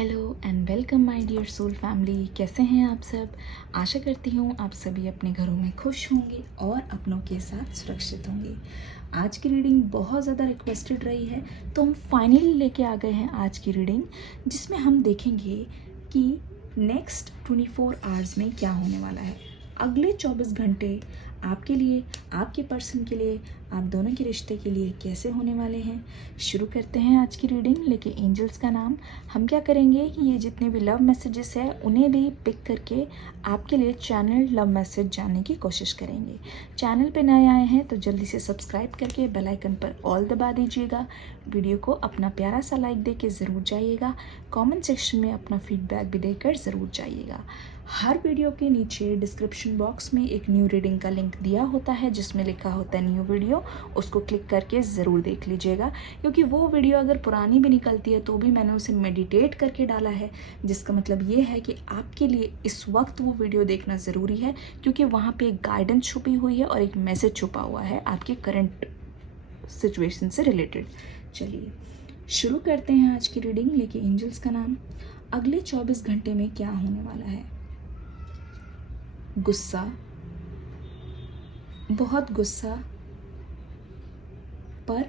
Hello and welcome my dear soul family. कैसे हैं आप सब? आशा करती हूँ आप सभी अपने घरों में खुश होंगे और अपनों के साथ सुरक्षित होंगे। आज की रीडिंग बहुत ज़्यादा रिक्वेस्टेड रही है, तो हम फाइनली लेके आ गए हैं आज की रीडिंग, जिसमें हम देखेंगे कि नेक्स्ट 24 आवर्स में क्या होने वाला है। अगले 24 घंटे आपके लिए, आपके पर्सन के लिए, आप दोनों के रिश्ते के लिए कैसे होने वाले हैं। शुरू करते हैं आज की रीडिंग लेके एंजल्स का नाम। हम क्या करेंगे कि ये जितने भी लव मैसेजेस है उन्हें भी पिक करके आपके लिए चैनल लव मैसेज जानने की कोशिश करेंगे। चैनल पे नए आए हैं तो जल्दी से सब्सक्राइब करके बेल आइकन पर ऑल दबा दीजिएगा। वीडियो को अपना प्यारा सा लाइक दे के ज़रूर जाइएगा। कमेंट सेक्शन में अपना फीडबैक भी देकर ज़रूर जाइएगा। हर वीडियो के नीचे डिस्क्रिप्शन बॉक्स में एक न्यू रीडिंग का लिंक दिया होता है जिसमें लिखा होता है न्यू वीडियो। उसको क्लिक करके ज़रूर देख लीजिएगा, क्योंकि वो वीडियो अगर पुरानी भी निकलती है तो भी मैंने उसे मेडिटेट करके डाला है, जिसका मतलब ये है कि आपके लिए इस वक्त वो वीडियो देखना ज़रूरी है, क्योंकि वहाँ पे एक गाइडेंस छुपी हुई है और एक मैसेज छुपा हुआ है आपके करंट सिचुएशन से रिलेटेड। चलिए शुरू करते हैं आज की रीडिंग लेके एंजल्स का नाम। अगले 24 घंटे में क्या होने वाला है। गुस्सा, बहुत गुस्सा, पर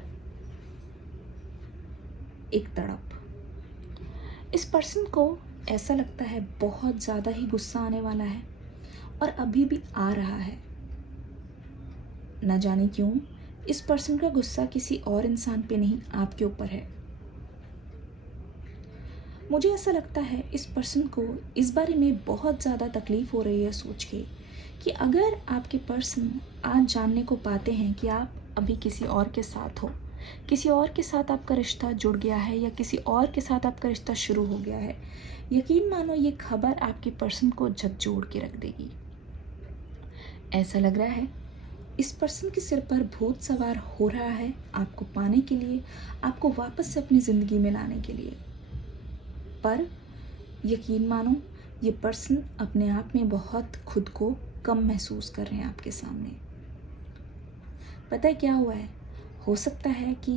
एक तड़प। इस पर्सन को ऐसा लगता है बहुत ज़्यादा ही गुस्सा आने वाला है और अभी भी आ रहा है। न जाने क्यों इस पर्सन का गुस्सा किसी और इंसान पे नहीं, आपके ऊपर है। मुझे ऐसा लगता है इस पर्सन को इस बारे में बहुत ज़्यादा तकलीफ़ हो रही है सोच के कि अगर आपके पर्सन आज जानने को पाते हैं कि आप अभी किसी और के साथ हो, किसी और के साथ आपका रिश्ता जुड़ गया है या किसी और के साथ आपका रिश्ता शुरू हो गया है, यकीन मानो ये खबर आपके पर्सन को झकझोर के रख देगी। ऐसा लग रहा है इस पर्सन के सिर पर भूत सवार हो रहा है आपको पाने के लिए, आपको वापस से अपनी ज़िंदगी में लाने के लिए। पर यकीन मानो ये पर्सन अपने आप में बहुत खुद को कम महसूस कर रहे हैं आपके सामने। पता है क्या हुआ है? हो सकता है कि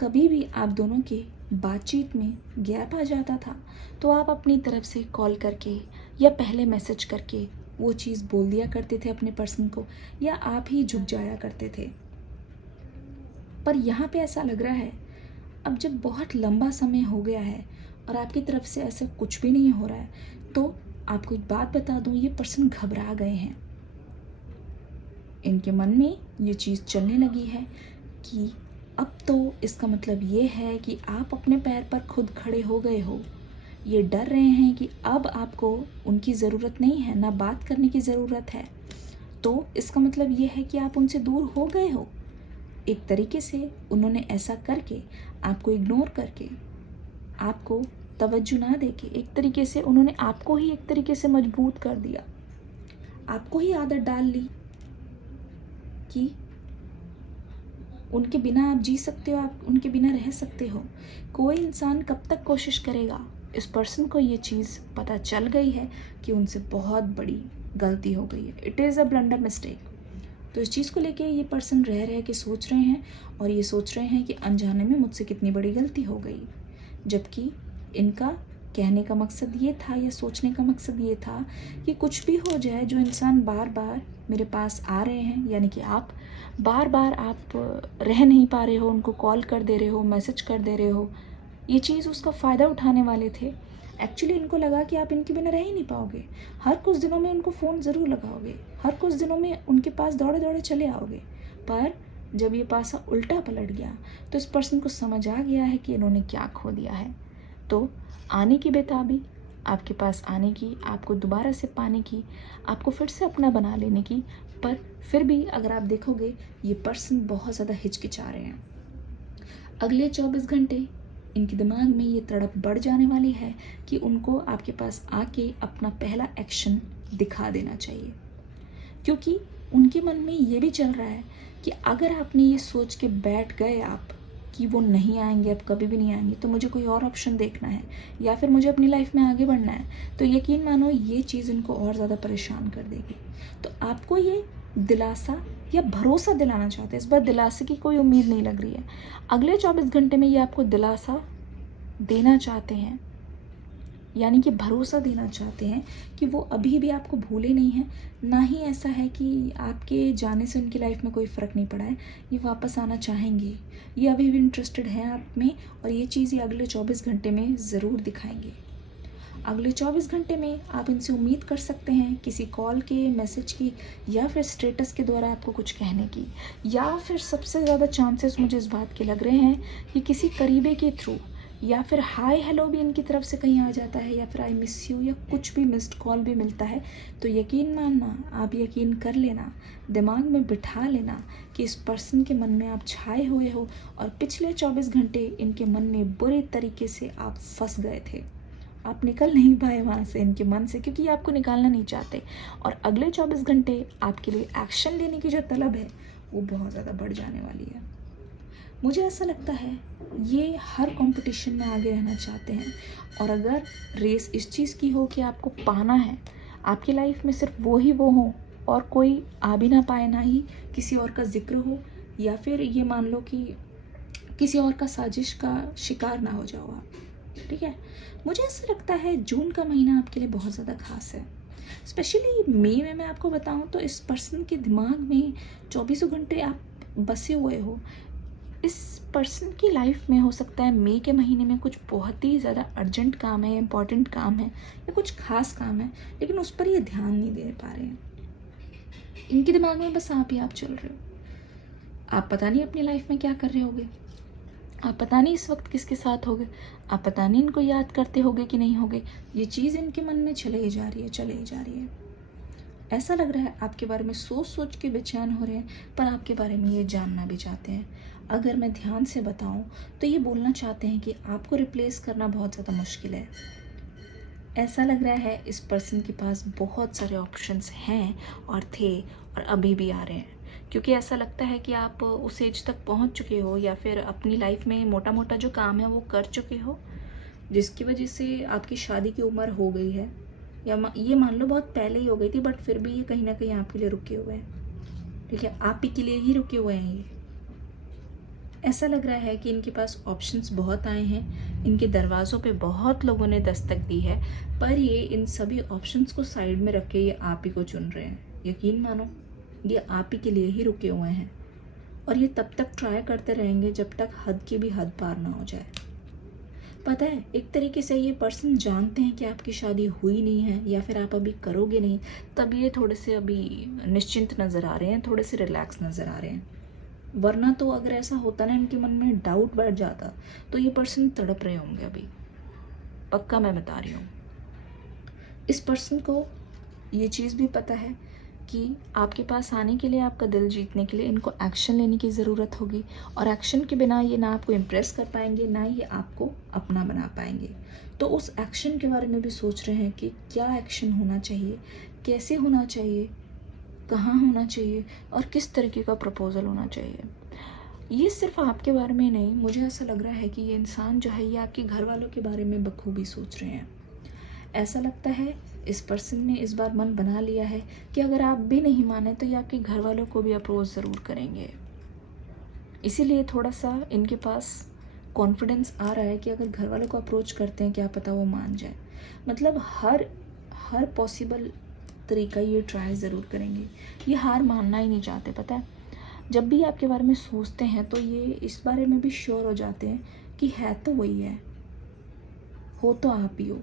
कभी भी आप दोनों के बातचीत में गैप आ जाता था तो आप अपनी तरफ से कॉल करके या पहले मैसेज करके वो चीज़ बोल दिया करते थे अपने पर्सन को, या आप ही झुक जाया करते थे। पर यहाँ पे ऐसा लग रहा है अब जब बहुत लंबा समय हो गया है और आपकी तरफ से ऐसा कुछ भी नहीं हो रहा है, तो आपको एक बात बता दूं, ये पर्सन घबरा गए हैं। इनके मन में ये चीज़ चलने लगी है कि अब तो इसका मतलब ये है कि आप अपने पैर पर खुद खड़े हो गए हो। ये डर रहे हैं कि अब आपको उनकी ज़रूरत नहीं है, ना बात करने की ज़रूरत है, तो इसका मतलब ये है कि आप उनसे दूर हो गए हो। एक तरीके से उन्होंने ऐसा करके, आपको इग्नोर करके, आपको तवज्जो ना देके, एक तरीके से उन्होंने आपको ही एक तरीके से मजबूत कर दिया, आपको ही आदत डाल ली कि उनके बिना आप जी सकते हो, आप उनके बिना रह सकते हो। कोई इंसान कब तक कोशिश करेगा? इस पर्सन को ये चीज़ पता चल गई है कि उनसे बहुत बड़ी गलती हो गई है। It is a blunder mistake. तो इस चीज़ को लेके ये पर्सन रह रह के सोच रहे हैं और ये सोच रहे हैं कि अनजाने में मुझसे कितनी बड़ी गलती हो गई, जबकि इनका कहने का मकसद ये था या सोचने का मकसद ये था कि कुछ भी हो जाए, जो इंसान बार बार मेरे पास आ रहे हैं, यानी कि आप बार बार आप रह नहीं पा रहे हो, उनको कॉल कर दे रहे हो, मैसेज कर दे रहे हो, ये चीज़ उसका फ़ायदा उठाने वाले थे। एक्चुअली इनको लगा कि आप इनके बिना रह ही नहीं पाओगे। हर कुछ दिनों में उनको फ़ोन ज़रूर लगाओगे, हर कुछ दिनों में उनके पास दौड़े दौड़े चले आओगे। पर जब ये पासा उल्टा पलट गया तो इस पर्सन को समझ आ गया है कि इन्होंने क्या खो दिया है। तो आने की बेताबी, आपके पास आने की, आपको दोबारा से पाने की, आपको फिर से अपना बना लेने की, पर फिर भी अगर आप देखोगे ये पर्सन बहुत ज़्यादा हिचकिचा रहे हैं। अगले 24 घंटे इनके दिमाग में ये तड़प बढ़ जाने वाली है कि उनको आपके पास आके अपना पहला एक्शन दिखा देना चाहिए, क्योंकि उनके मन में ये भी चल रहा है कि अगर आपने ये सोच के बैठ गए आप कि वो नहीं आएंगे, अब कभी भी नहीं आएंगे, तो मुझे कोई और ऑप्शन देखना है या फिर मुझे अपनी लाइफ में आगे बढ़ना है, तो यकीन मानो ये चीज़ इनको और ज़्यादा परेशान कर देगी। तो आपको ये दिलासा या भरोसा दिलाना चाहते हैं। इस बार दिलासे की कोई उम्मीद नहीं लग रही है। अगले 24 घंटे में ये आपको दिलासा देना चाहते हैं यानी कि भरोसा देना चाहते हैं कि वो अभी भी आपको भूले नहीं हैं। ना ही ऐसा है कि आपके जाने से उनकी लाइफ में कोई फ़र्क नहीं पड़ा है, ये वापस आना चाहेंगे, ये अभी भी इंटरेस्टेड हैं आप में, और ये चीज़ ये अगले 24 घंटे में ज़रूर दिखाएंगे। अगले 24 घंटे में आप इनसे उम्मीद कर सकते हैं किसी कॉल के, मैसेज की, या फिर स्टेटस के द्वारा आपको कुछ कहने की, या फिर सबसे ज़्यादा चांसेस मुझे इस बात के लग रहे हैं कि किसी करीबे के थ्रू, या फिर हाय हेलो भी इनकी तरफ से कहीं आ जाता है, या फिर आई मिस यू, या कुछ भी मिस्ड कॉल भी मिलता है। तो यकीन मानना, आप यकीन कर लेना, दिमाग में बिठा लेना कि इस पर्सन के मन में आप छाए हुए हो, और पिछले 24 घंटे इनके मन में बुरे तरीके से आप फंस गए थे। आप निकल नहीं पाए वहाँ से, इनके मन से, क्योंकि ये आपको निकालना नहीं चाहते। और अगले 24 घंटे आपके लिए एक्शन लेने की जो तलब है वो बहुत ज़्यादा बढ़ जाने वाली है। मुझे ऐसा लगता है ये हर कंपटीशन में आगे रहना चाहते हैं, और अगर रेस इस चीज़ की हो कि आपको पाना है, आपकी लाइफ में सिर्फ वो ही वो हो और कोई आ भी ना पाए, ना ही किसी और का जिक्र हो, या फिर ये मान लो कि किसी और का साजिश का शिकार ना हो जाओ आप, ठीक है। मुझे ऐसा लगता है जून का महीना आपके लिए बहुत ज़्यादा खास है। स्पेशली मई में मैं आपको बताऊं तो इस पर्सन के दिमाग में 24 घंटे आप बसे हुए हो। इस पर्सन की लाइफ में हो सकता है मई के महीने में कुछ बहुत ही ज़्यादा अर्जेंट काम है, इम्पॉर्टेंट काम है, या कुछ खास काम है, लेकिन उस पर ये ध्यान नहीं दे पा रहे हैं। इनके दिमाग में बस आप ही आप चल रहे हो। आप पता नहीं अपनी लाइफ में क्या कर रहे होगे, आप पता नहीं इस वक्त किसके साथ होगे, आप पता नहीं इनको याद करते होगे कि नहीं होगे। ये चीज़ इनके मन में चले ही जा रही है, चले ही जा रही है। ऐसा लग रहा है आपके बारे में सोच सोच के बेचैन हो रहे हैं, पर आपके बारे में ये जानना भी चाहते हैं। अगर मैं ध्यान से बताऊं तो ये बोलना चाहते हैं कि आपको रिप्लेस करना बहुत ज़्यादा मुश्किल है। ऐसा लग रहा है इस पर्सन के पास बहुत सारे ऑप्शंस हैं और थे, और अभी भी आ रहे हैं, क्योंकि ऐसा लगता है कि आप उस एज तक पहुंच चुके हो, या फिर अपनी लाइफ में मोटा मोटा जो काम है वो कर चुके हो, जिसकी वजह से आपकी शादी की उम्र हो गई है, या ये मान लो बहुत पहले ही हो गई थी, बट फिर भी ये कहीं ना कहीं आपके लिए रुके हुए हैं, ठीक है, आप ही के लिए ही रुके हुए हैं। ये ऐसा लग रहा है कि इनके पास ऑप्शंस बहुत आए हैं, इनके दरवाज़ों पे बहुत लोगों ने दस्तक दी है, पर ये इन सभी ऑप्शंस को साइड में रख के ये आप ही को चुन रहे हैं। यकीन मानो, ये आप ही के लिए ही रुके हुए हैं, और ये तब तक ट्राई करते रहेंगे जब तक हद की भी हद पार ना हो जाए। पता है, एक तरीके से ये पर्सन जानते हैं कि आपकी शादी हुई नहीं है, या फिर आप अभी करोगे नहीं, तब ये थोड़े से अभी निश्चिंत नज़र आ रहे हैं, थोड़े से रिलैक्स नज़र आ रहे हैं। वरना तो अगर ऐसा होता ना, इनके मन में डाउट बैठ जाता, तो ये पर्सन तड़प रहे होंगे अभी, पक्का मैं बता रही हूँ। इस पर्सन को ये चीज़ भी पता है कि आपके पास आने के लिए, आपका दिल जीतने के लिए इनको एक्शन लेने की ज़रूरत होगी, और एक्शन के बिना ये ना आपको इम्प्रेस कर पाएंगे, ना ये आपको अपना बना पाएंगे। तो उस एक्शन के बारे में भी सोच रहे हैं कि क्या एक्शन होना चाहिए, कैसे होना चाहिए, कहाँ होना चाहिए, और किस तरीके का प्रपोज़ल होना चाहिए। ये सिर्फ आपके बारे में नहीं, मुझे ऐसा लग रहा है कि ये इंसान जो है ये आपके घर वालों के बारे में बखूबी सोच रहे हैं। ऐसा लगता है इस पर्सन ने इस बार मन बना लिया है कि अगर आप भी नहीं माने तो ये आपके घर वालों को भी अप्रोच ज़रूर करेंगे। इसीलिए थोड़ा सा इनके पास कॉन्फिडेंस आ रहा है कि अगर घर वालों को अप्रोच करते हैं, क्या पता वो मान जाए। मतलब हर पॉसिबल तरीका ये ट्राई ज़रूर करेंगे। ये हार मानना ही नहीं चाहते। पता है, जब भी आपके बारे में सोचते हैं तो ये इस बारे में भी श्योर हो जाते हैं कि है तो वही है, हो तो आप ही हो,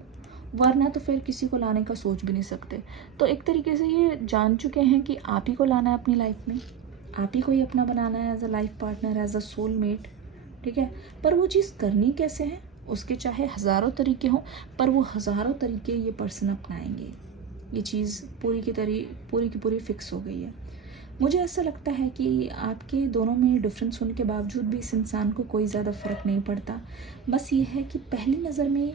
वरना तो फिर किसी को लाने का सोच भी नहीं सकते। तो एक तरीके से ये जान चुके हैं कि आप ही को लाना है अपनी लाइफ में, आप ही को ही अपना बनाना है as a life partner, as a soulmate, ठीक है। पर वो चीज़ करनी कैसे है, उसके चाहे हज़ारों तरीके हों, पर वो हज़ारों तरीके ये पर्सन अपनाएंगे। ये चीज़ पूरी की पूरी फिक्स हो गई है। मुझे ऐसा लगता है कि आपके दोनों में डिफरेंस होने के बावजूद भी इस इंसान को कोई ज़्यादा फ़र्क नहीं पड़ता। बस ये है कि पहली नज़र में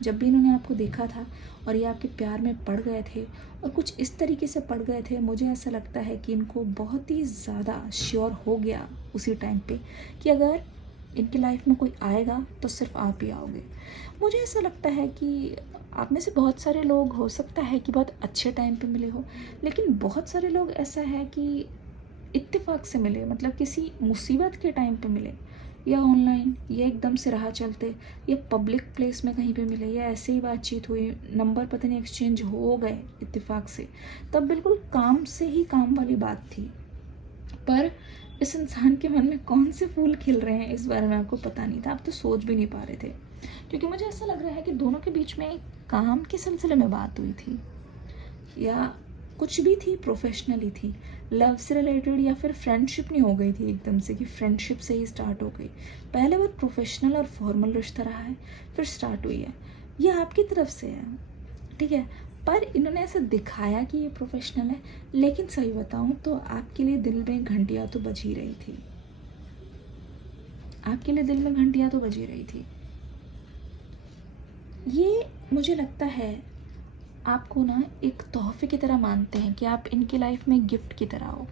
जब भी इन्होंने आपको देखा था और ये आपके प्यार में पड़ गए थे, और कुछ इस तरीके से पड़ गए थे, मुझे ऐसा लगता है कि इनको बहुत ही ज़्यादा श्योर हो गया उसी टाइम पे कि अगर इनकी लाइफ में कोई आएगा तो सिर्फ आप ही आओगे। मुझे ऐसा लगता है कि आप में से बहुत सारे लोग हो सकता है कि बहुत अच्छे टाइम पे मिले हो, लेकिन बहुत सारे लोग ऐसा है कि इत्तेफाक से मिले, मतलब किसी मुसीबत के टाइम पे मिले, या ऑनलाइन, या एकदम से राह चलते, या पब्लिक प्लेस में कहीं पे मिले, या ऐसे ही बातचीत हुई, नंबर पता नहीं एक्सचेंज हो गए इत्तेफाक से, तब बिल्कुल काम से ही काम वाली बात थी। पर इस इंसान के मन में कौन से फूल खिल रहे हैं इस बारे में आपको पता नहीं था, आप तो सोच भी नहीं पा रहे थे, क्योंकि मुझे ऐसा लग रहा है कि दोनों के बीच में एक काम के सिलसिले में बात हुई थी, या कुछ भी थी, प्रोफेशनली थी, लव से रिलेटेड, या फिर फ्रेंडशिप नहीं हो गई थी एकदम से कि फ्रेंडशिप से ही स्टार्ट हो गई। पहले बहुत प्रोफेशनल और फॉर्मल रिश्ता रहा है, फिर स्टार्ट हुई है। ये आपकी तरफ से है, ठीक है, पर इन्होंने ऐसा दिखाया कि ये प्रोफेशनल है, लेकिन सही बताऊं तो आपके लिए दिल में घंटियां तो बज ही रही थी, आपके लिए दिल में घंटियां तो बज ही रही थी। ये मुझे लगता है आपको ना एक तोहफे की तरह मानते हैं कि आप इनकी लाइफ में गिफ्ट की तरह हो,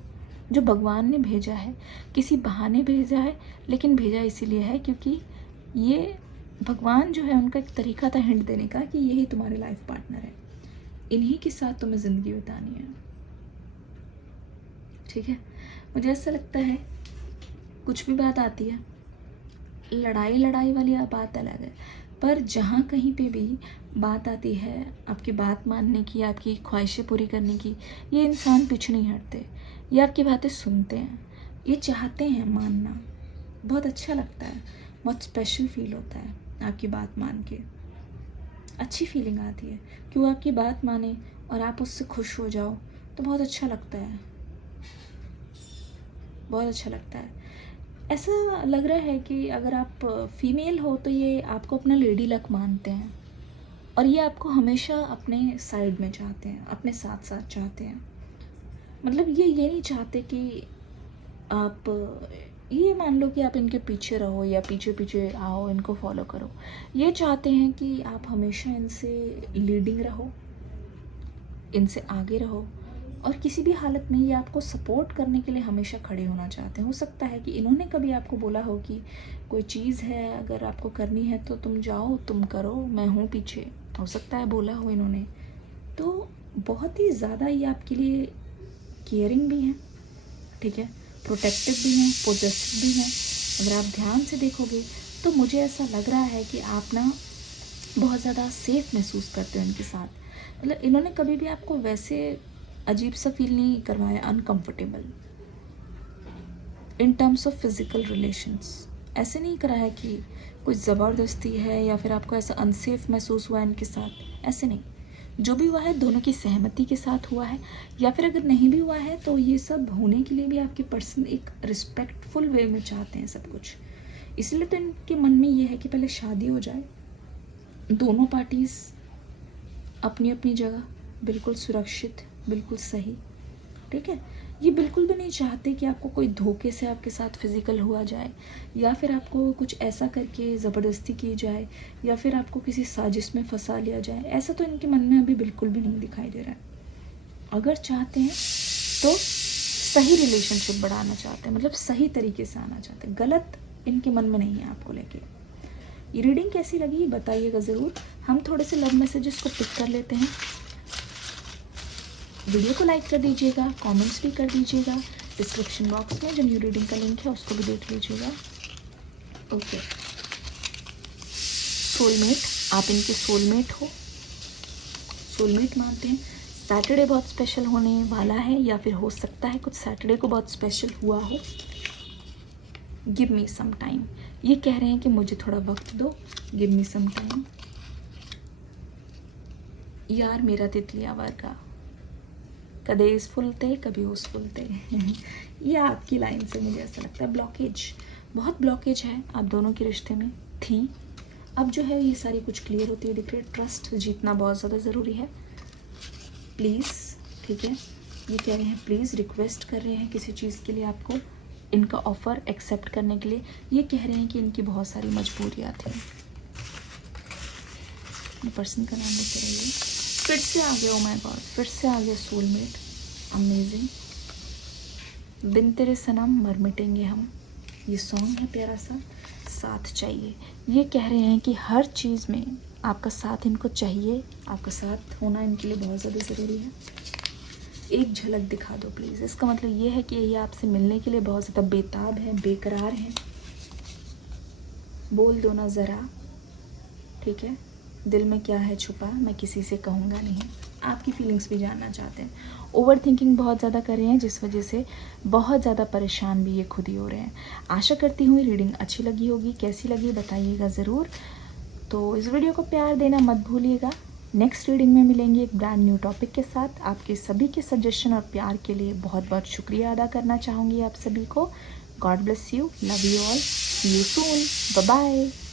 जो भगवान ने भेजा है, किसी बहाने भेजा है, लेकिन भेजा इसीलिए है क्योंकि ये भगवान जो है उनका एक तरीका था हिंट देने का कि यही तुम्हारे लाइफ पार्टनर है, इन्हीं के साथ तुम्हें ज़िंदगी बितानी है, ठीक है। मुझे ऐसा लगता है कुछ भी बात आती है, लड़ाई वाली बात अलग है, पर जहाँ कहीं पे भी बात आती है आपकी बात मानने की, आपकी ख्वाहिशें पूरी करने की, ये इंसान पीछे नहीं हटते, ये आपकी बातें सुनते हैं, ये चाहते हैं मानना, बहुत अच्छा लगता है, बहुत स्पेशल फील होता है आपकी बात मान के, अच्छी फीलिंग आती है कि वो आपकी बात माने और आप उससे खुश हो जाओ, तो बहुत अच्छा लगता है, बहुत अच्छा लगता है। ऐसा लग रहा है कि अगर आप फीमेल हो तो ये आपको अपना लेडी लक मानते हैं, और ये आपको हमेशा अपने साइड में चाहते हैं, अपने साथ साथ चाहते हैं। मतलब ये नहीं चाहते कि आप ये मान लो कि आप इनके पीछे रहो या पीछे पीछे आओ, इनको फॉलो करो। ये चाहते हैं कि आप हमेशा इनसे लीडिंग रहो, इनसे आगे रहो, और किसी भी हालत में ये आपको सपोर्ट करने के लिए हमेशा खड़े होना चाहते हैं। हो सकता है कि इन्होंने कभी आपको बोला हो कि कोई चीज़ है अगर आपको करनी है तो तुम जाओ, तुम करो, मैं हूँ पीछे, हो सकता है बोला हो इन्होंने। तो बहुत ही ज़्यादा ये आपके लिए केयरिंग भी हैं, ठीक है, प्रोटेक्टिव भी हैं, पोजेसिव भी हैं। अगर आप ध्यान से देखोगे तो मुझे ऐसा लग रहा है कि आप ना बहुत ज़्यादा सेफ महसूस करते हो इनके साथ। मतलब इन्होंने कभी भी आपको वैसे अजीब सा फील नहीं करवाया, uncomfortable in terms of physical relations. ऐसे नहीं करा है कि कोई ज़बरदस्ती है या फिर आपको ऐसा अनसेफ महसूस हुआ है इनके साथ, ऐसे नहीं। जो भी हुआ है दोनों की सहमति के साथ हुआ है, या फिर अगर नहीं भी हुआ है तो ये सब होने के लिए भी आपके पर्सन एक रिस्पेक्टफुल वे में चाहते हैं सब कुछ। इसलिए तो इनके मन में ये है कि पहले शादी हो जाए, दोनों पार्टीज अपनी अपनी जगह बिल्कुल सुरक्षित, बिल्कुल सही, ठीक है। ये बिल्कुल भी नहीं चाहते कि आपको कोई धोखे से आपके साथ फिजिकल हुआ जाए, या फिर आपको कुछ ऐसा करके ज़बरदस्ती की जाए, या फिर आपको किसी साजिश में फंसा लिया जाए। ऐसा तो इनके मन में अभी बिल्कुल भी नहीं दिखाई दे रहा है। अगर चाहते हैं तो सही रिलेशनशिप बढ़ाना चाहते हैं, मतलब सही तरीके से आना चाहते हैं, गलत इनके मन में नहीं है आपको लेके। ये रीडिंग कैसी लगी बताइएगा ज़रूर। हम थोड़े से लव मैसेजेस को पिक कर लेते हैं। वीडियो को लाइक कर दीजिएगा, कमेंट्स भी कर दीजिएगा, डिस्क्रिप्शन बॉक्स में जो न्यू रीडिंग का लिंक है उसको भी देख लीजिएगा। ओके, सोलमेट, आप इनके सोलमेट हो, सोलमेट मानते हैं। सैटरडे बहुत स्पेशल होने वाला है, या फिर हो सकता है कुछ सैटरडे को बहुत स्पेशल हुआ हो। गिव मी सम टाइम, ये कह रहे हैं कि मुझे थोड़ा वक्त दो, गिव मी सम टाइम। यार मेरा तितलिया वर्गा, कदे इस फुलते कभी उस फुलते ये आपकी लाइन से मुझे ऐसा लगता है ब्लॉकेज, बहुत ब्लॉकेज है आप दोनों के रिश्ते में थी। अब जो है ये सारी कुछ क्लियर होती है दिख रही है। ट्रस्ट जीतना बहुत ज़्यादा ज़रूरी है, प्लीज़, ठीक है। ये कह रहे हैं प्लीज़, रिक्वेस्ट कर रहे हैं किसी चीज़ के लिए आपको, इनका ऑफ़र एक्सेप्ट करने के लिए। ये कह रहे हैं कि इनकी बहुत सारी मजबूरियाँ थी। अपने पर्सन का नाम लेते रहिए। फिर से आ गया, ओ माय गॉड, फिर से आ गया सोलमेट, अमेजिंग। बिन तेरे सनम मर मिटेंगे हम, ये सॉन्ग है प्यारा सा। साथ चाहिए, ये कह रहे हैं कि हर चीज़ में आपका साथ इनको चाहिए, आपका साथ होना इनके लिए बहुत ज़्यादा ज़रूरी है। एक झलक दिखा दो प्लीज़, इसका मतलब ये है कि ये आपसे मिलने के लिए बहुत ज़्यादा बेताब है, बेकरार है। बोल दो ना ज़रा, ठीक है, दिल में क्या है छुपा मैं किसी से कहूँगा नहीं। आपकी फीलिंग्स भी जानना चाहते हैं। ओवर थिंकिंग बहुत ज़्यादा कर रहे हैं, जिस वजह से बहुत ज़्यादा परेशान भी ये खुद ही हो रहे हैं। आशा करती हूँ रीडिंग अच्छी लगी होगी, कैसी लगी बताइएगा ज़रूर। तो इस वीडियो को प्यार देना मत भूलिएगा। नेक्स्ट रीडिंग में मिलेंगे एक ब्रांड न्यू टॉपिक के साथ। आपके सभी के सजेशन और प्यार के लिए बहुत बहुत शुक्रिया अदा करना चाहूँगी आप सभी को। God bless you, love you all, see you soon, bye bye.